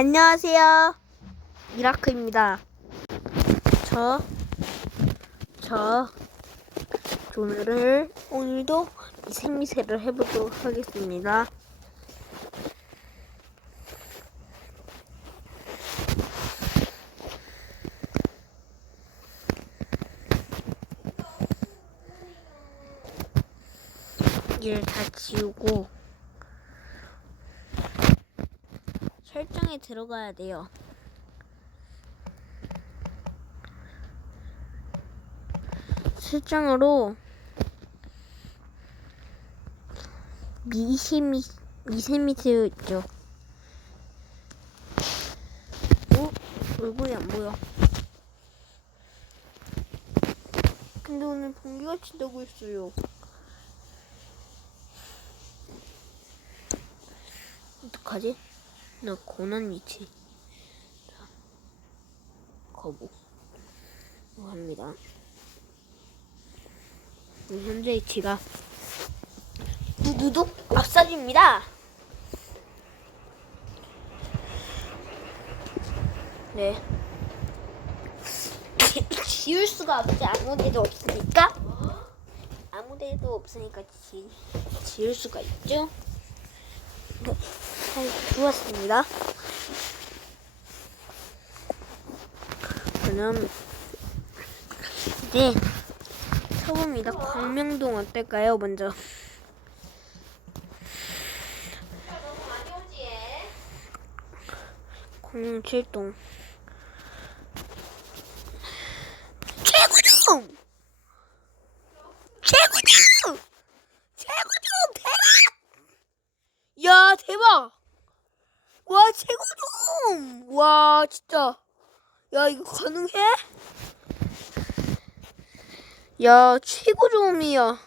안녕하세요. 미라클입니다. 저, 저, 오늘을, 오늘도 생미세를 해보도록 하겠습니다. 이를 다 지우고, 설정에 들어가야 돼요. 설정으로 미세미 미세미세요 있죠. 어? 얼굴이 안 보여. 근데 오늘 번개가 친다고 했어요. 어떡하지? 나 고난 위치. 자, 거부. 합니다. 현재 위치가 누누둑 앞서입니다 네. 지울 수가 없지 아무 데도 없으니까 아무 데도 없으니까 지, 지울 수가 있죠. 네, 잘 주웠습니다. 그럼 이제 처음이다. 광명동 어떨까요? 먼저. 광명 7동. 최고점! 최고점! 최고점! 대박! 야, 대박! 와, 최고점! 와, 진짜. 야, 이거 가능해? 야, 최고점이야.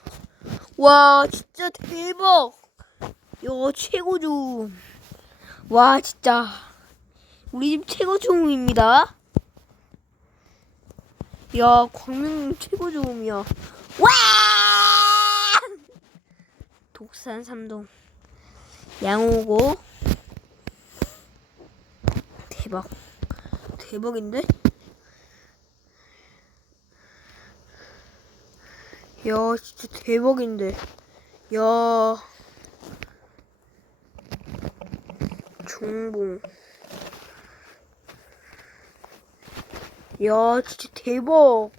와, 진짜 대박. 야, 최고점. 와, 진짜. 우리 집 최고점입니다. 야, 광명 최고점이야. 와! 독산 삼동. 양호고. 대박. 대박인데? 야, 진짜 대박인데. 야. 종봉. 야, 진짜 대박.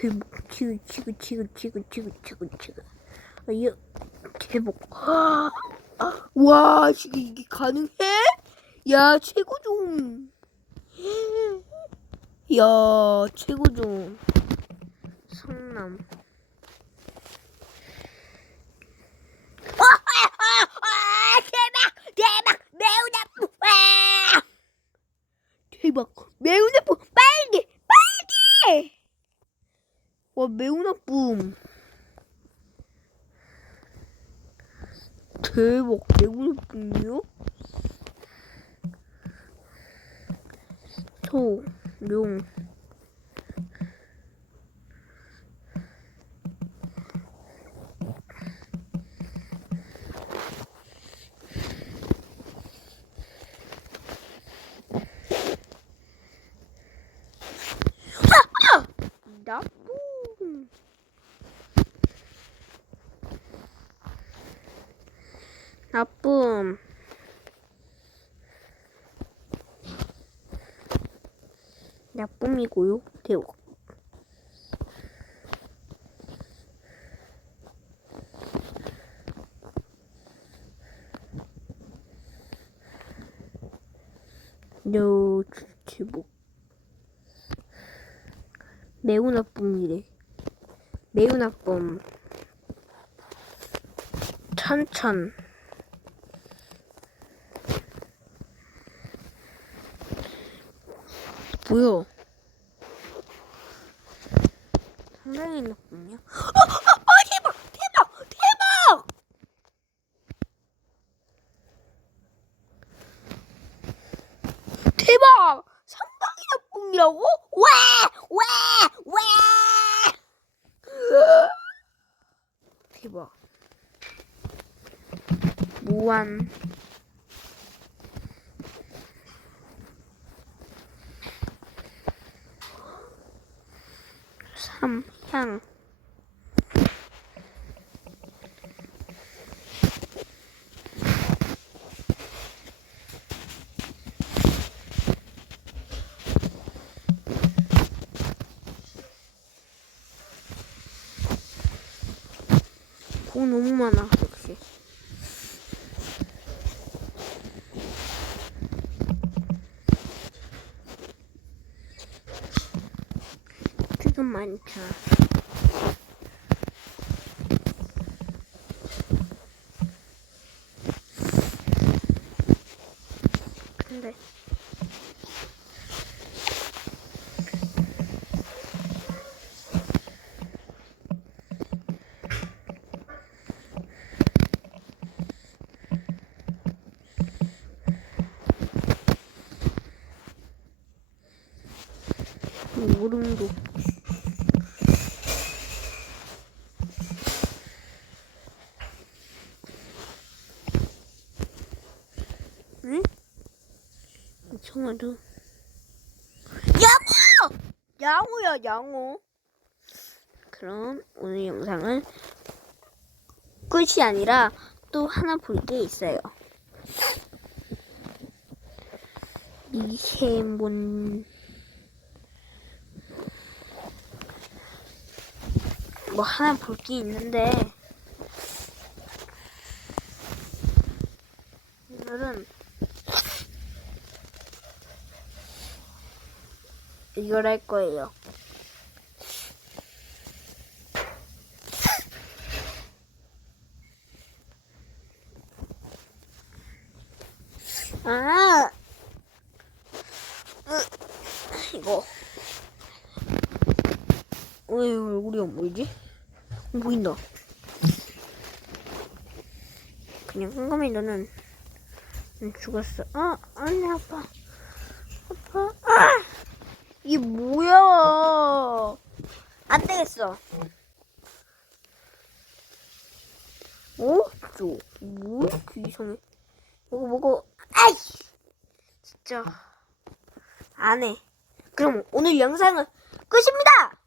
그, 치고, 치고, 치고, 치고, 치고, 치고, 치고. 아, 야, 대박. 아, 아, 와, 지금 이게 가능해? 야, 최고 좀. 야 성남 와, 와, 와, 와, 대박 대박 매우 와 대박 매우 나쁜 빨개 빨개 와 매우 나쁨 대박 매우 나쁨이요 소, 룡. 아! 아! 나쁨. 나쁨. 나쁨이고요. 대박. 요 주치복 매우 나쁨이래. 매우 나쁨. 천천. 뭐야? 상당히 나쁘냐? 어, 어, 어, 대박, 대박, 대박! 대박! 상당히 나쁨이라고? 와, 와, 와! 대박. 무한 삼향 공 너무 많아 역시 지금 많죠. 근데 무릉도 청아도 양호! 양호야 양호 그럼 오늘 영상은 끝이 아니라 또 하나 볼 게 있어요. 미세몬 뭐 하나 볼 게 있는데 오늘은 이걸 할 거예요. 아, 으, 이거 왜 얼굴이 안 보이지? 보인다. 그냥 깜깜이 너는 죽었어. 아, 아니 아파. 아파. 아! 이게 뭐야? 안 되겠어. 어? 저, 뭐 이렇게 이상해? 먹어, 먹어. 아이! 진짜. 안 해. 그럼 오늘 영상은 끝입니다!